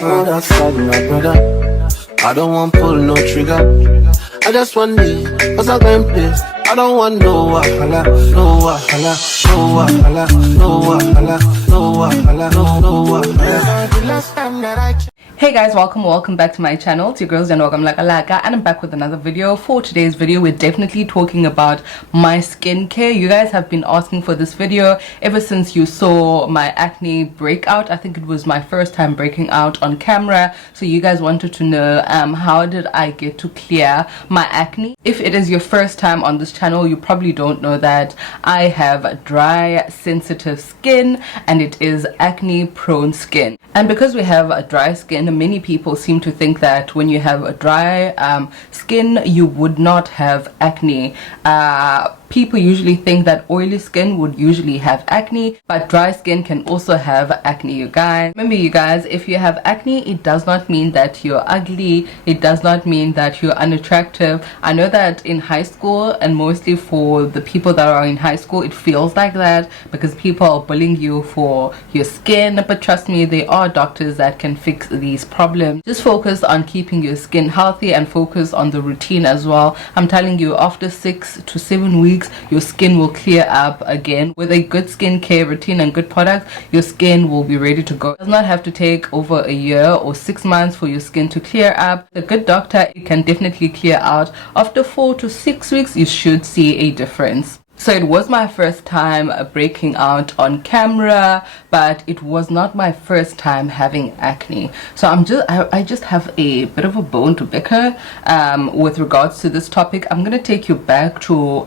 Oh, that's sad, my brother. I don't want pull no trigger. I just want me, cause I'm going place. I don't want no wahala, no wahala, no wahala, no wahala, no wahala, no wahala. The last time that I Hey guys, welcome back to my channel. It's your girls and I'm back with another video. For today's video, we're definitely talking about my skincare. You guys have been asking for this video ever since you saw my acne breakout. I think it was my first time breaking out on camera, so you guys wanted to know how did I get to clear my acne. If it is your first time on this channel, you probably don't know that I have dry sensitive skin and it is acne prone skin. And because we have a dry skin, many people seem to think that when you have a dry skin, you would not have acne. People usually think that oily skin would usually have acne, but dry skin can also have acne, you guys. Remember, you guys, if you have acne, it does not mean that you're ugly. It does not mean that you're unattractive. I know that in high school, and mostly for the people that are in high school, it feels like that because people are bullying you for your skin, but trust me, there are doctors that can fix these problems. Just focus on keeping your skin healthy and focus on the routine as well. I'm telling you, after 6 to 7 weeks, your skin will clear up again. With a good skincare routine and good products, your skin will be ready to go. It does not have to take over a year or 6 months for your skin to clear up. A good doctor, it can definitely clear out. After 4 to 6 weeks, you should see a difference. So it was my first time breaking out on camera, but it was not my first time having acne. So I just have a bit of a bone to pick with regards to this topic. I'm gonna take you back to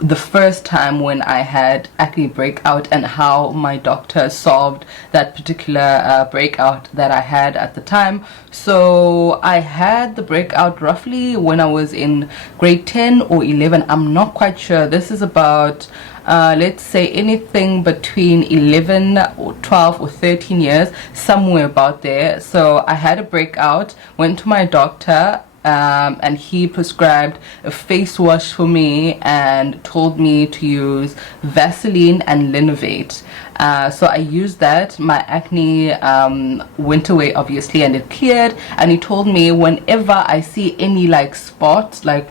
the first time when I had acne breakout and how my doctor solved that particular breakout that I had at the time. So I had the breakout roughly when I was in grade 10 or 11. I'm not quite sure. This is about let's say anything between 11 or 12 or 13 years, somewhere about there. So I had a breakout, went to my doctor, and he prescribed a face wash for me and told me to use Vaseline and Linovate. So I used that. My acne went away obviously and it cleared, and he told me whenever I see any like spots, like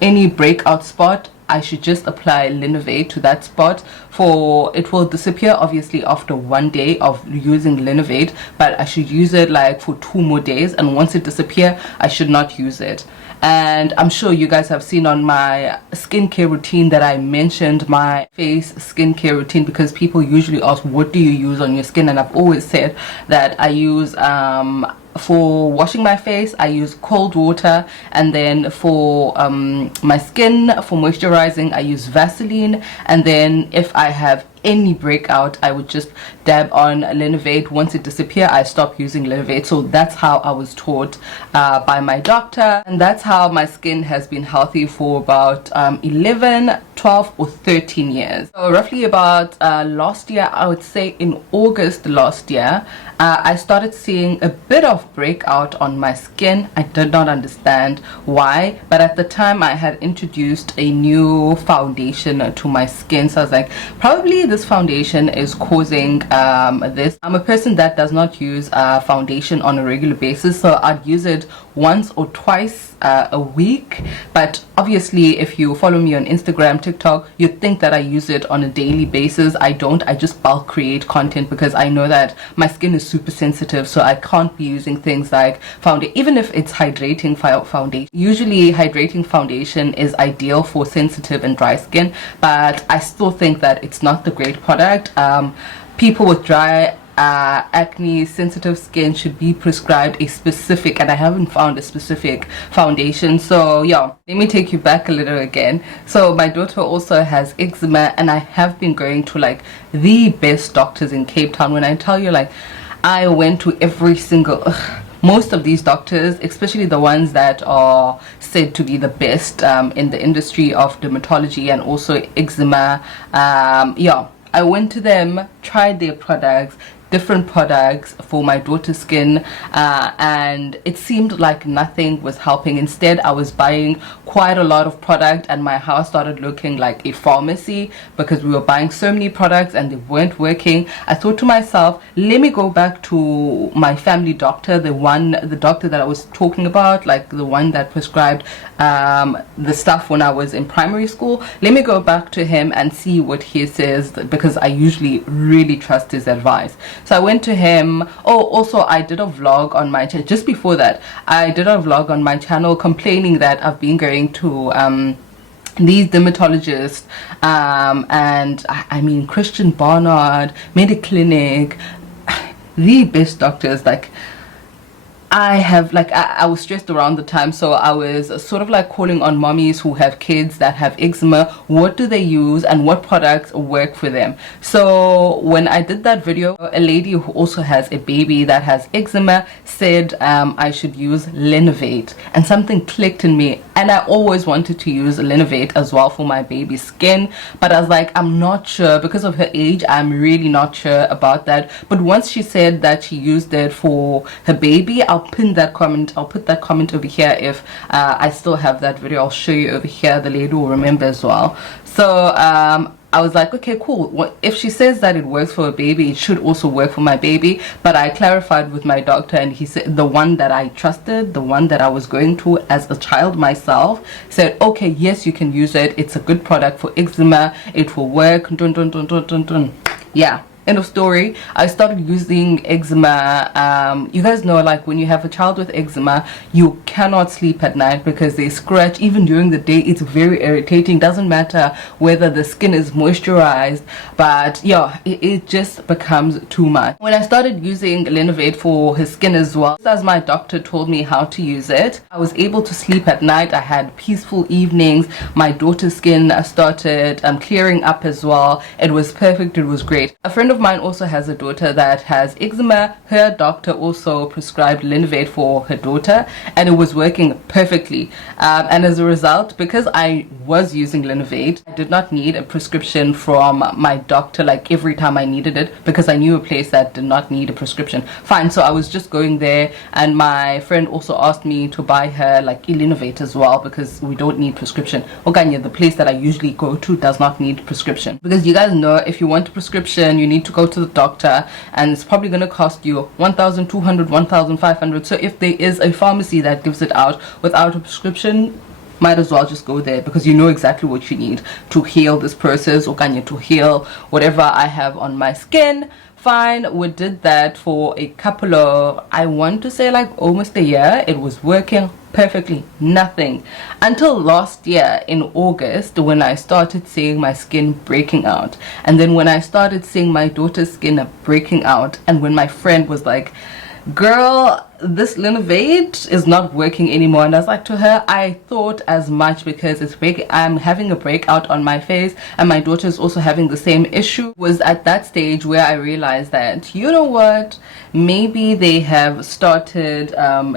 any breakout spot, I should just apply Linovate to that spot. For it will disappear obviously after 1 day of using Linovate, but I should use it like for 2 more days, and once it disappears I should not use it. And I'm sure you guys have seen on my skincare routine that I mentioned my face skincare routine, because people usually ask what do you use on your skin, and I've always said that I use for washing my face I use cold water, and then for my skin, for moisturizing, I use Vaseline, and then if I have any breakout I would just dab on Linovate. Once it disappears I stop using Linovate. So that's how I was taught by my doctor, and that's how my skin has been healthy for about 11, 12 or 13 years. So roughly about last year, I would say in August last year, I started seeing a bit of breakout on my skin. I did not understand why, but at the time I had introduced a new foundation to my skin, so I was like, probably this foundation is causing this. I'm a person that does not use foundation on a regular basis, so I'd use it once or twice a week. But obviously if you follow me on Instagram, TikTok, you'd think that I use it on a daily basis. I don't. I just bulk create content because I know that my skin is super sensitive, so I can't be using things like foundation, even if it's hydrating foundation. Usually hydrating foundation is ideal for sensitive and dry skin, but I still think that it's not the great product. People with dry acne sensitive skin should be prescribed a specific, and I haven't found a specific foundation. So yeah, let me take you back a little again. So my daughter also has eczema, and I have been going to like the best doctors in Cape Town. When I tell you, like, I went to every single most of these doctors, especially the ones that are said to be the best in the industry of dermatology and also eczema, yeah, I went to them, tried their products, different products for my daughter's skin, and it seemed like nothing was helping. Instead, I was buying quite a lot of product, and my house started looking like a pharmacy because we were buying so many products and they weren't working. I thought to myself, let me go back to my family doctor, the doctor that I was talking about, like the one that prescribed the stuff when I was in primary school. Let me go back to him and see what he says, because I usually really trust his advice. So I went to him. Oh, also I did a vlog on my channel. Just before that, I did a vlog on my channel complaining that I've been going to these dermatologists, and I mean Christian Barnard, Mediclinic, the best doctors. Like, I was stressed around the time, so I was sort of like calling on mommies who have kids that have eczema. What do they use and what products work for them? So when I did that video, a lady who also has a baby that has eczema said I should use Lenovate, and something clicked in me. And I always wanted to use Lenovate as well for my baby's skin, but I was like, I'm not sure because of her age. I'm really not sure about that. But once she said that she used it for her baby, I'll pin that comment. I'll put that comment over here. If I still have that video, I'll show you over here. The lady will remember as well. So I was like, okay, cool. Well, if she says that it works for a baby, it should also work for my baby. But I clarified with my doctor, and he said, the one that I trusted, the one that I was going to as a child myself, said, okay, yes, you can use it. It's a good product for eczema. It will work. Dun, dun, dun, dun, dun, dun. Yeah. End of story. I started using eczema. You guys know, like, when you have a child with eczema, you cannot sleep at night because they scratch. Even during the day, it's very irritating. Doesn't matter whether the skin is moisturized, but yeah, it just becomes too much. When I started using Lenovate for his skin as well, as my doctor told me how to use it, I was able to sleep at night. I had peaceful evenings. My daughter's skin started clearing up as well. It was perfect. It was great. A friend of mine also has a daughter that has eczema. Her doctor also prescribed Lenovate for her daughter, and it was working perfectly. And as a result, because I was using Lenovate, I did not need a prescription from my doctor like every time I needed it, because I knew a place that did not need a prescription. Fine, so I was just going there, and my friend also asked me to buy her like Lenovate as well, because we don't need prescription. Okanya, the place that I usually go to does not need prescription, because you guys know, if you want a prescription, you need to go to the doctor, and it's probably going to cost you 1,200, 1,500. So if there is a pharmacy that gives it out without a prescription, might as well just go there, because you know exactly what you need to heal this process, or can you to heal whatever I have on my skin. Fine, we did that for a couple of, I want to say like almost a year. It was working perfectly, nothing, until last year in August, when I started seeing my skin breaking out. And then when I started seeing my daughter's skin breaking out, and when my friend was like, girl, this Lenovate is not working anymore, and I was like to her, I thought as much, because I'm having a breakout on my face, and my daughter is also having the same issue. Was at that stage where I realized that, you know what, maybe they have started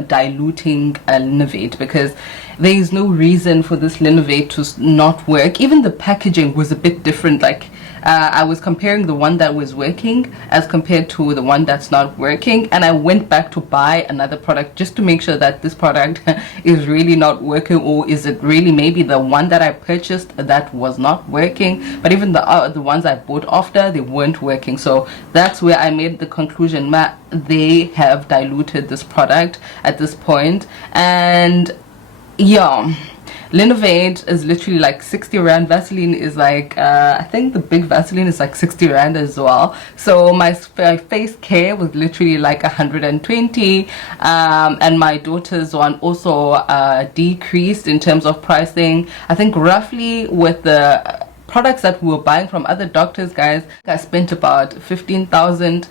diluting Lenovate, because there is no reason for this Lenovate to not work. Even the packaging was a bit different. Like, I was comparing the one that was working as compared to the one that's not working, and I went back to buy another product just to make sure that this product is really not working, or is it really maybe the one that I purchased that was not working. But even the ones I bought after, they weren't working. So that's where I made the conclusion, they have diluted this product at this point. And yeah, Lenovate is literally like 60 rand. Vaseline is like I think the big Vaseline is like 60 rand as well. So my face care was literally like 120, and my daughter's one also decreased in terms of pricing. I think roughly with the products that we were buying from other doctors, guys, I spent about 15,000,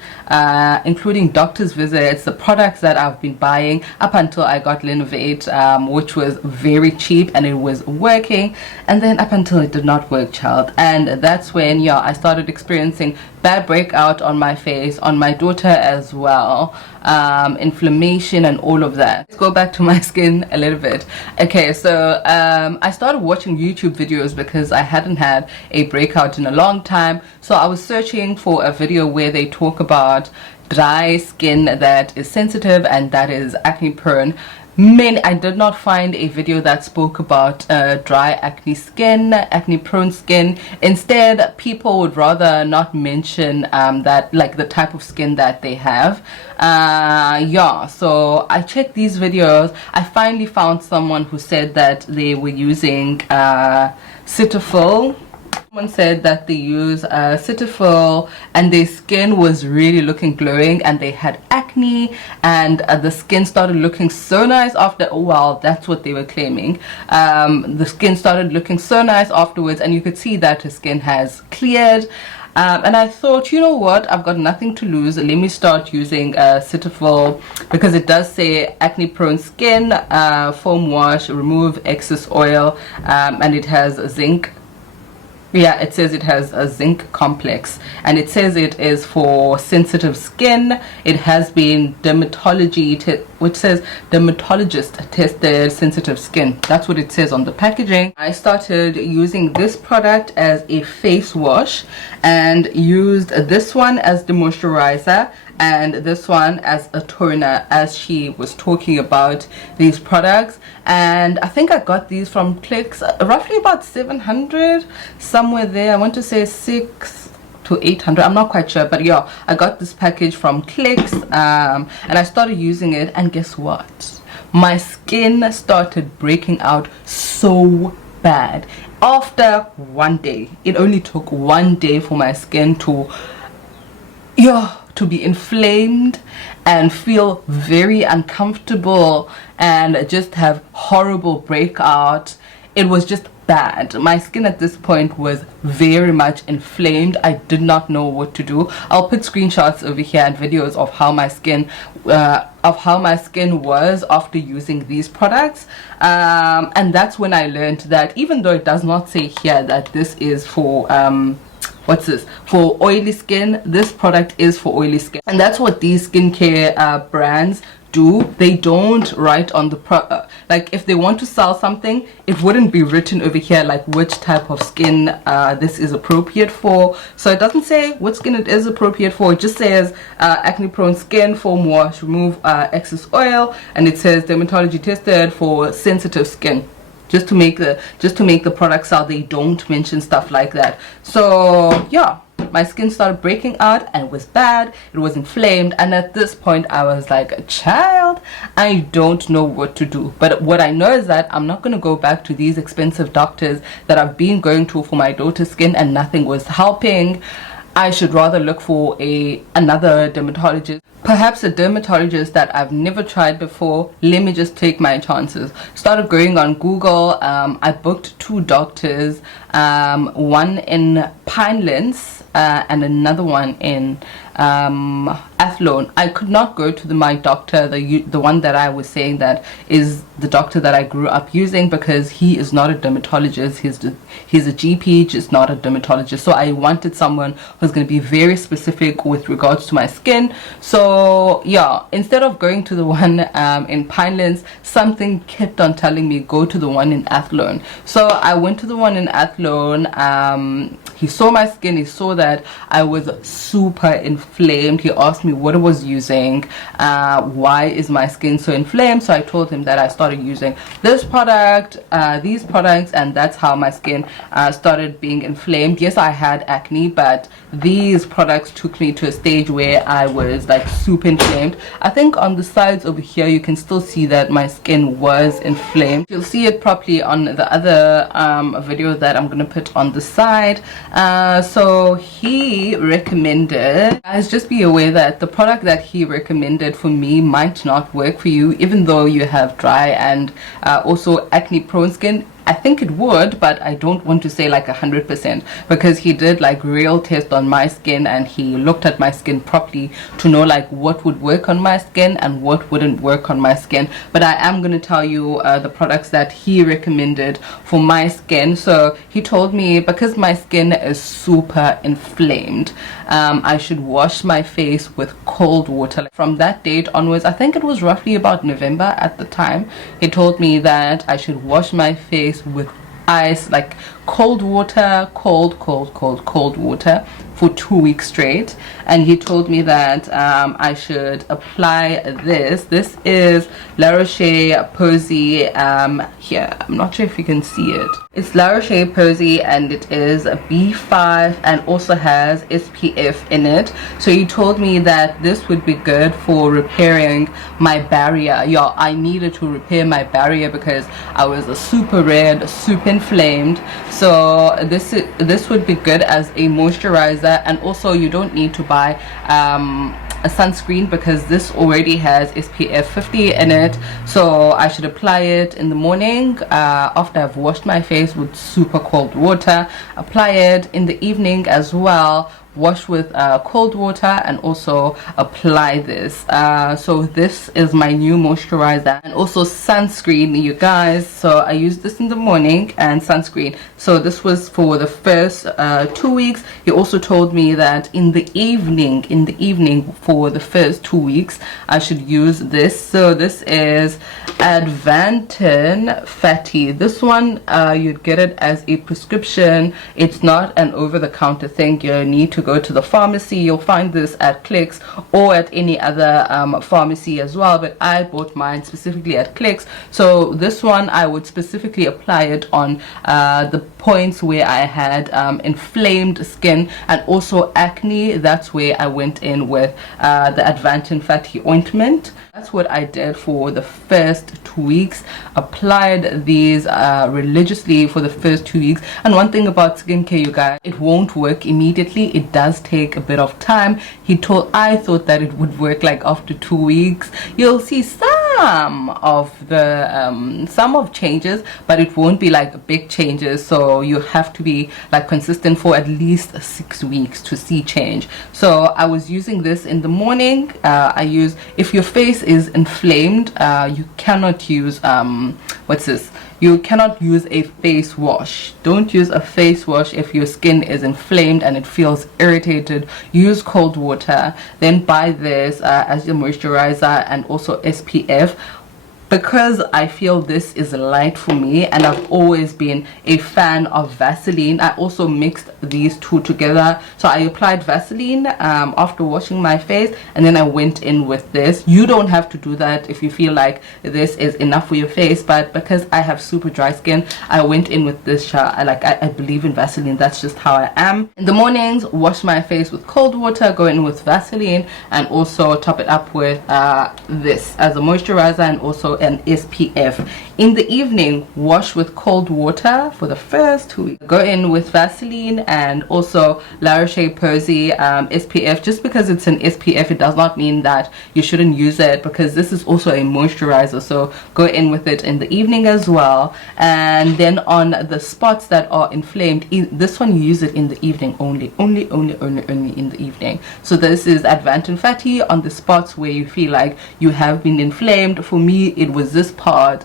including doctor's visits, the products that I've been buying up until I got Lenovate, which was very cheap and it was working, and then up until it did not work, child. And that's when, yeah, I started experiencing bad breakout on my face, on my daughter as well, inflammation and all of that. Let's go back to my skin a little bit. Okay, so I started watching YouTube videos because I hadn't had a breakout in a long time, so I was searching for a video where they talk about dry skin that is sensitive and that is acne prone. I did not find a video that spoke about dry acne skin, acne prone skin. Instead, people would rather not mention that, like, the type of skin that they have. Yeah, so I checked these videos. I finally found someone who said that they were using Cetaphil. Someone said that they use Cetaphil and their skin was really looking glowing, and they had acne, and the skin started looking so nice after. Oh well, that's what they were claiming. The skin started looking so nice afterwards, and you could see that her skin has cleared. And I thought, you know what, I've got nothing to lose. Let me start using Cetaphil, because it does say acne prone skin, foam wash, remove excess oil, and it has zinc. Yeah, it says it has a zinc complex, and it says it is for sensitive skin. It has been which says dermatologist tested sensitive skin. That's what it says on the packaging. I started using this product as a face wash and used this one as the moisturizer and this one as a toner, as she was talking about these products. And I think I got these from Clicks, roughly about 700, somewhere there. I want to say 600 to 800, I'm not quite sure, but yeah, I got this package from Clicks, and I started using it, and guess what, my skin started breaking out so bad after one day. It only took one day for my skin to be inflamed and feel very uncomfortable and just have horrible breakout. It was just bad. My skin at this point was very much inflamed. I did not know what to do. I'll put screenshots over here and videos of how my skin was after using these products, and that's when I learned that, even though it does not say here that this is for what's this, for oily skin, this product is for oily skin. And that's what these skincare brands do. They don't write on the like, if they want to sell something, it wouldn't be written over here like which type of skin this is appropriate for. So it doesn't say what skin it is appropriate for. It just says acne prone skin, foam wash, remove excess oil, and it says dermatology tested for sensitive skin. Just to make the products out, they don't mention stuff like that. So yeah, my skin started breaking out and it was bad. It was inflamed, and at this point I was like, child, I don't know what to do. But what I know is that I'm not going to go back to these expensive doctors that I've been going to for my daughter's skin and nothing was helping. I should rather look for another dermatologist, perhaps a dermatologist that I've never tried before. Let me just take my chances. Started going on Google. I booked 2 doctors, one in Pinelands and another one in Athlone. I could not go to my doctor, the one that I was saying that is the doctor that I grew up using, because he is not a dermatologist. He's a GP, just not a dermatologist. So I wanted someone who's going to be very specific with regards to my skin. So yeah, instead of going to the one in Pinelands, something kept on telling me go to the one in Athlone. So I went to the one in Athlone. He saw my skin. He saw that I was super inflamed. He asked me what I was using, why is my skin so inflamed. So I told him that I started using this product, these products, and that's how my skin started being inflamed. Yes, I had acne, but these products took me to a stage where I was like super inflamed. I think on the sides over here you can still see that my skin was inflamed. You'll see it properly on the other video that I'm gonna put on the side. So he recommended, guys, just be aware that the product that he recommended for me might not work for you, even though you have dry and also acne prone skin. I think it would, but I don't want to say like 100%, because he did like real test on my skin and he looked at my skin properly to know like what would work on my skin and what wouldn't work on my skin. But I am going to tell you the products that he recommended for my skin. So he told me, because my skin is super inflamed, I should wash my face with cold water. From that date onwards, I think it was roughly about November at the time, he told me that I should wash my face with ice, like cold water, cold water for 2 weeks straight. And he told me that I should apply this. This is La Roche-Posay. Here, I'm not sure if you can see it. It's La Roche-Posay and it is a B5 and also has SPF in it. So he told me that this would be good for repairing my barrier. Yeah, I needed to repair my barrier because I was super red, super inflamed. So this would be good as a moisturizer, and also you don't need to buy a sunscreen because this already has SPF 50 in it. So I should apply it in the morning after I've washed my face with super cold water, apply it in the evening as well, wash with cold water, and also apply this. So this is my new moisturizer and also sunscreen, you guys. So I use this in the morning and sunscreen. So this was for the first 2 weeks. He also told me that in the evening for the first 2 weeks I should use this. So this is Advantin Fatty. This one you'd get it as a prescription. It's not an over-the-counter thing. You need to go to the pharmacy. You'll find this at Clicks or at any other pharmacy as well, but I bought mine specifically at Clicks. So this one I would specifically apply it on the points where I had inflamed skin and also acne. That's where I went in with the Advantin Fatty ointment. That's what I did for the first 2 weeks. Applied these religiously for the first 2 weeks. And one thing about skincare, you guys, it won't work immediately. It does take a bit of time. I thought that it would work like after 2 weeks. You'll see some of changes, but it won't be like big changes. So you have to be like consistent for at least 6 weeks to see change. So I was using this in the morning. If your face is inflamed, you cannot use you cannot use a face wash. Don't use a face wash if your skin is inflamed and it feels irritated. Use cold water, then buy this as your moisturizer and also SPF. Because I feel this is light for me and I've always been a fan of Vaseline, I also mixed these two together. So I applied Vaseline after washing my face, and then I went in with this. You don't have to do that if you feel like this is enough for your face, but because I have super dry skin, I went in with this. I believe in Vaseline. That's just how I am. In the mornings, wash my face with cold water, go in with Vaseline, and also top it up with this as a moisturizer and also an SPF. In the evening, wash with cold water for the first 2 weeks. Go in with Vaseline and also La Roche-Posay SPF. Just because it's an SPF, it does not mean that you shouldn't use it, because this is also a moisturizer. So go in with it in the evening as well. And then on the spots that are inflamed, this one you use it in the evening only in the evening. So this is Advantin Fatty on the spots where you feel like you have been inflamed. For me, it was this part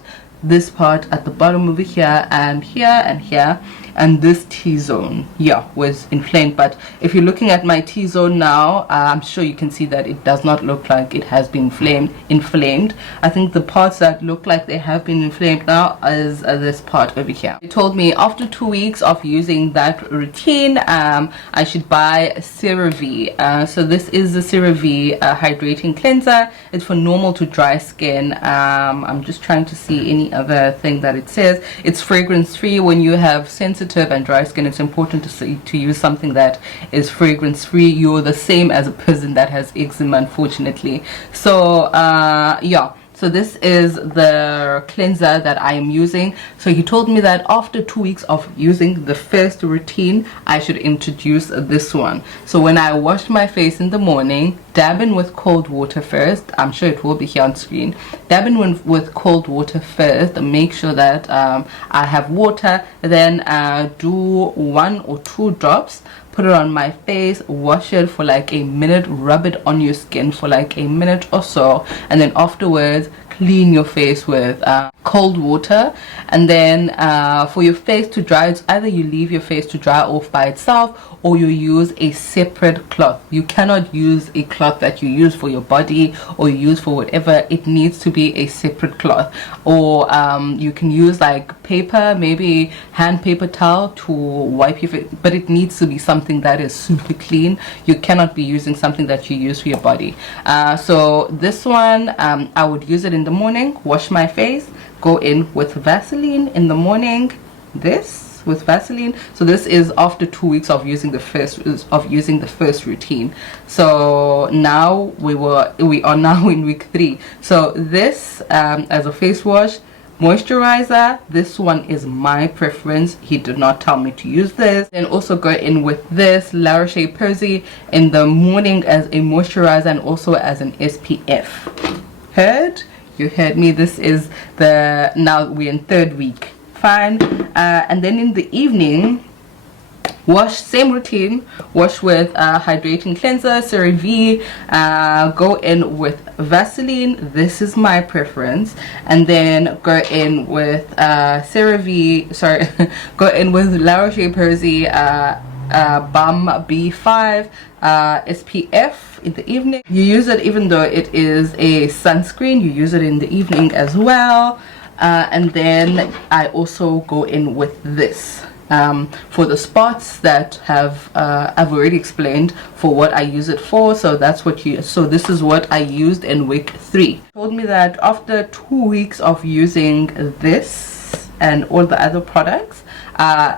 at the bottom over here and here and here, and this T-zone, yeah, was inflamed. But if you're looking at my T-zone now, I'm sure you can see that it does not look like it has been inflamed. I think the parts that look like they have been inflamed now is this part over here. They told me after 2 weeks of using that routine, I should buy CeraVe. So this is the CeraVe hydrating cleanser. It's for normal to dry skin. I'm just trying to see any other thing that it says. It's fragrance free. When you have sensitive and dry skin, it's important to use something that is fragrance free. You're the same as a person that has eczema, unfortunately. So yeah, So this is the cleanser that I am using. So he told me that after 2 weeks of using the first routine, I should introduce this one. So when I wash my face in the morning, dab in with cold water first. I'm sure it will be here on screen. Dab in with cold water first. Make sure that I have water. Then do 1 or 2 drops. Put it on my face, wash it for like a minute, rub it on your skin for like a minute or so, and then afterwards clean your face with cold water. And then for your face to dry, it's either you leave your face to dry off by itself or you use a separate cloth. You cannot use a cloth that you use for your body or you use for whatever. It needs to be a separate cloth, or you can use like paper, maybe hand paper towel to wipe your face, but it needs to be something that is super clean. You cannot be using something that you use for your body. So this one, I would use it in the morning, wash my face, go in with Vaseline in the morning, this with Vaseline. So this is after 2 weeks of using the first routine. So now we are now in week 3. So this as a face wash, moisturizer, this one is my preference. He did not tell me to use this. Then also go in with this La Roche-Posay in the morning as a moisturizer and also as an SPF. Heard? You heard me. This is the, now we're in 3rd week. Fine. And then in the evening, wash, same routine, wash with hydrating cleanser, CeraVe, go in with Vaseline, this is my preference, and then go in with CeraVe, sorry, go in with La Roche-Posay Balm B5 SPF in the evening. You use it even though it is a sunscreen, you use it in the evening as well. And then I also go in with this for the spots that have I've already explained for what I use it for. So that's what so this is what I used in week 3. Told me that after 2 weeks of using this and all the other products,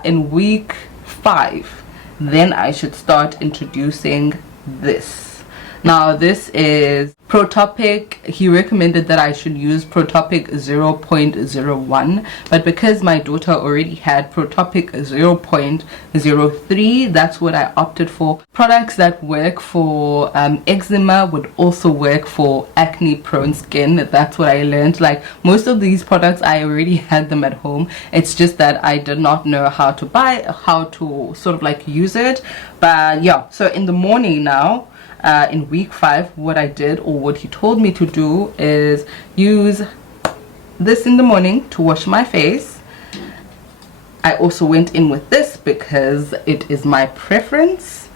in week 5 then I should start introducing this. Now this is Protopic. He recommended that I should use Protopic 0.01, but because my daughter already had Protopic 0.03, that's what I opted for. Products that work for eczema would also work for acne prone skin. That's what I learned. Like most of these products I already had them at home, it's just that I did not know how to how to sort of like use it. But yeah, so in the morning now, in week 5, what I did, or what he told me to do, is use this in the morning to wash my face. I also went in with this because it is my preference,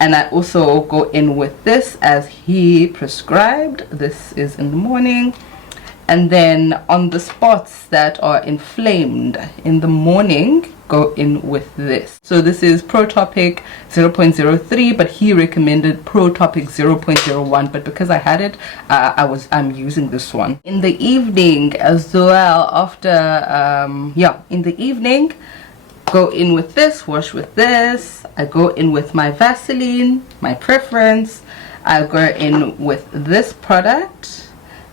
and I also go in with this as he prescribed. This is in the morning. And then on the spots that are inflamed in the morning, go in with this. So this is Protopic 0.03, but he recommended Protopic 0.01, but because I had it, I'm using this one. In the evening as well, after in the evening, go in with this, wash with this. I go in with my Vaseline, my preference. I go in with this product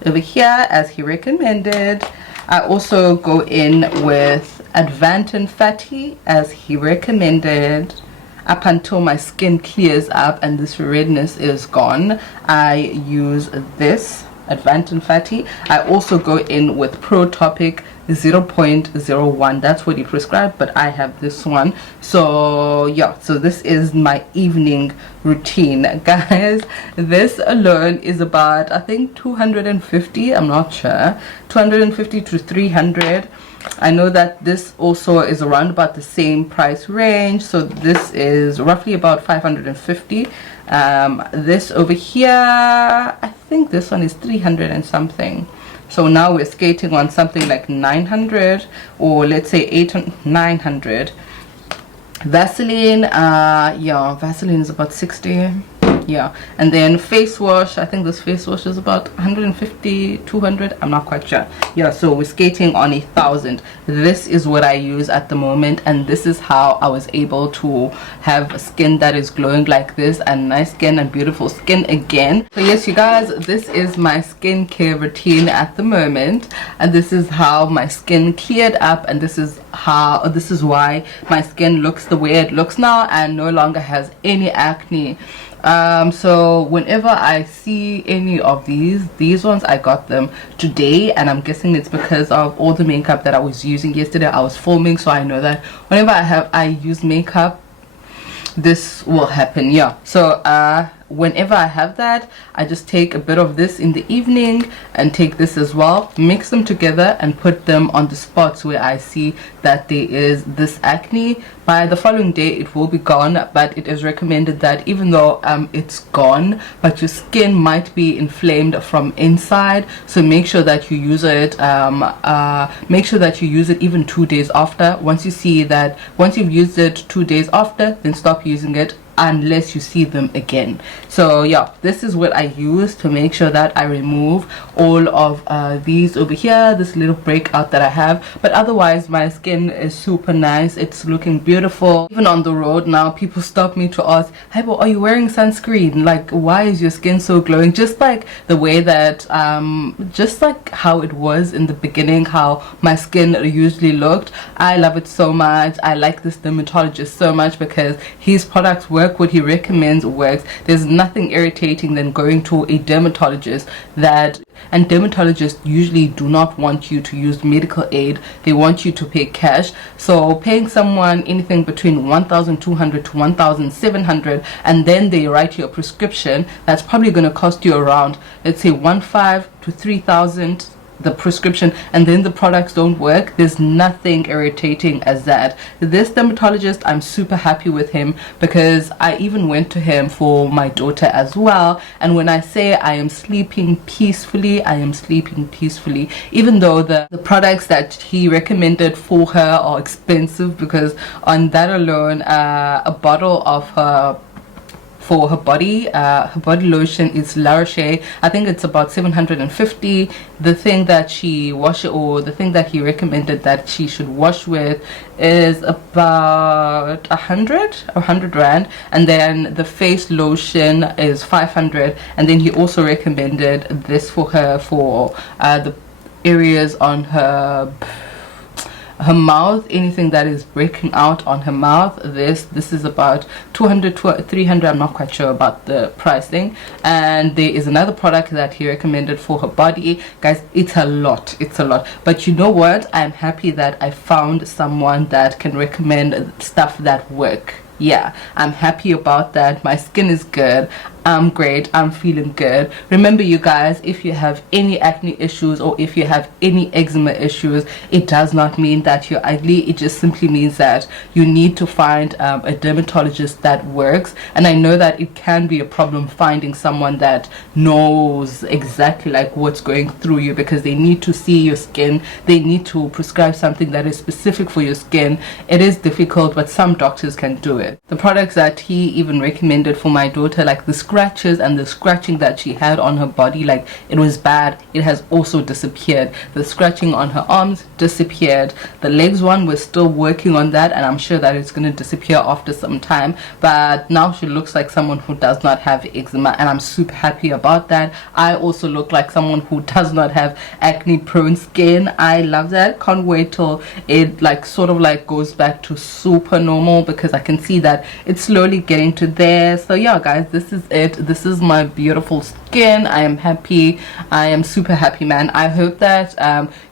over here as he recommended. I also go in with Advantin Fatty as he recommended. Up until my skin clears up and this redness is gone, I use this Advantin Fatty. I also go in with Protopic 0.01. that's what he prescribed, but I have this one. So yeah, so this is my evening routine, guys. This alone is about, I think, 250, I'm not sure, 250 to 300. I know that this also is around about the same price range, so this is roughly about 550. This over here, I think this one is 300 and something. So now we're skating on something like 900, or let's say 900. Vaseline, yeah, Vaseline is about 60. Yeah, and then face wash, I think this face wash is about 150, 200, I'm not quite sure. Yeah, so we're skating on 1,000. This is what I use at the moment, and this is how I was able to have skin that is glowing like this, and nice skin and beautiful skin again. So yes, you guys, this is my skincare routine at the moment, and this is how my skin cleared up, and this is why my skin looks the way it looks now and no longer has any acne. So whenever I see any of these ones, I got them today, and I'm guessing it's because of all the makeup that I was using yesterday. I was filming, so I know that whenever I use makeup, this will happen. Yeah, so whenever I have that, I just take a bit of this in the evening and take this as well, mix them together and put them on the spots where I see that there is this acne. By the following day it will be gone, but it is recommended that even though it's gone, but your skin might be inflamed from inside, so make sure that you use it even 2 days after. Once you've used it 2 days after, then stop using it unless you see them again. So yeah, this is what I use to make sure that I remove all of these over here, this little breakout that I have. But otherwise my skin is super nice, it's looking beautiful. Even on the road now, people stop me to ask, hey, but are you wearing sunscreen? Like, why is your skin so glowing? Just like the way that just like how it was in the beginning, how my skin usually looked. I love it so much. I like this dermatologist so much because his products work, what he recommends works. There's nothing irritating than going to a dermatologist and dermatologists usually do not want you to use medical aid. They want you to pay cash. So paying someone anything between 1,200 to 1,700, and then they write you a prescription that's probably going to cost you around, let's say, 1,500 to 3,000, the prescription, and then the products don't work. There's nothing irritating as that. This dermatologist, I'm super happy with him because I even went to him for my daughter as well, and when I say I am sleeping peacefully, I am sleeping peacefully, even though the products that he recommended for her are expensive, because on that alone a bottle of for her body lotion is La Roche. I think it's about 750. The thing that he recommended that she should wash with is about 100 rand, and then the face lotion is 500. And then he also recommended this for her for the areas on her mouth, anything that is breaking out on her mouth. This is about 200 to 300. I'm not quite sure about the pricing. And there is another product that he recommended for her body. Guys, it's a lot, but you know what, I'm happy that I found someone that can recommend stuff that work. Yeah, I'm happy about that. My skin is good, I'm great, I'm feeling good. Remember, you guys, if you have any acne issues or if you have any eczema issues, it does not mean that you're ugly. It just simply means that you need to find a dermatologist that works. And I know that it can be a problem finding someone that knows exactly like what's going through you, because they need to see your skin, they need to prescribe something that is specific for your skin. It is difficult, but some doctors can do it. The products that he even recommended for my daughter, like the scratches and the scratching that she had on her body, like it was bad, it has also disappeared. The scratching on her arms disappeared. The legs one, we're still working on that, and I'm sure that it's going to disappear after some time, but now she looks like someone who does not have eczema, and I'm super happy about that. I also look like someone who does not have acne prone skin. I love that. Can't wait till it like sort of like goes back to super normal, because I can see that it's slowly getting to there. So yeah, guys, this is it. This is my beautiful skin. I am happy. I am super happy, man. I hope that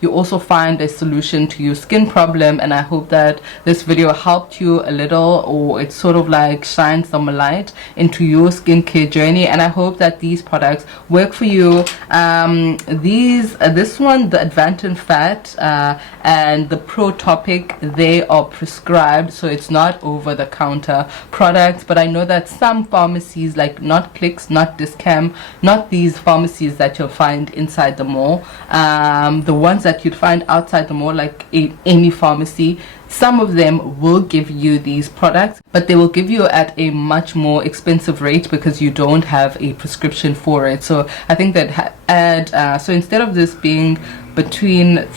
you also find a solution to your skin problem, and I hope that this video helped you a little, or it sort of like shined some light into your skincare journey. And I hope that these products work for you. This one, the Advantage Fat and the Pro Topic, they are prescribed, so it's not over the counter products. But I know that some pharmacies, like not Clicks, not Discam, not these pharmacies that you'll find inside the mall, the ones that you'd find outside the mall, like any pharmacy, Some of them will give you these products, but they will give you at a much more expensive rate because you don't have a prescription for it. So I think that so instead of this being between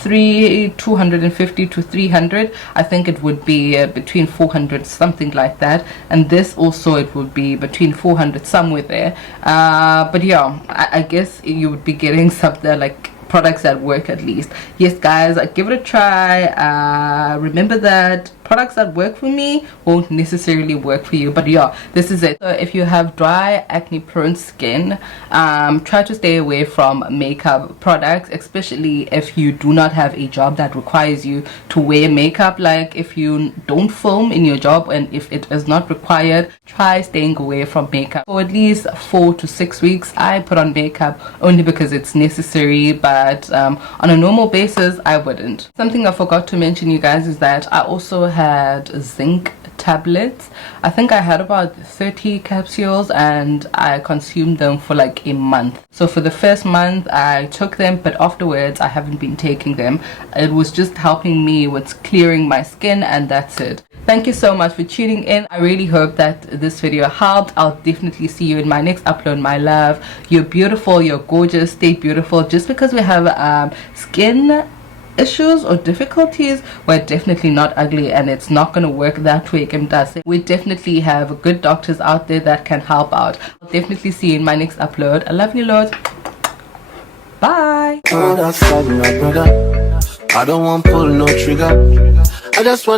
250 to 300, I think it would be between 400, something like that. And this also, it would be between 400, somewhere there. But yeah, I guess you would be getting something like products that work at least. Yes guys, give it a try. Remember that products that work for me won't necessarily work for you, but yeah, this is it. So if you have dry, acne prone skin, try to stay away from makeup products, especially if you do not have a job that requires you to wear makeup. Like if you don't film in your job and if it is not required, try staying away from makeup for at least 4 to 6 weeks. I put on makeup only because it's necessary, but on a normal basis I wouldn't. Something I forgot to mention, you guys, is that I also had zinc tablets. I think I had about 30 capsules and I consumed them for like a month. So for the first month I took them, but afterwards I haven't been taking them. It was just helping me with clearing my skin, and that's it. Thank you so much for tuning in. I really hope that this video helped. I'll definitely see you in my next upload, my love. You're beautiful, you're gorgeous, stay beautiful. Just because we have skin issues or difficulties, we're definitely not ugly, and it's not going to work that way. We definitely have good doctors out there that can help out. I'll definitely see you in my next upload. I love you loads. Bye. I don't want pull no trigger. I just want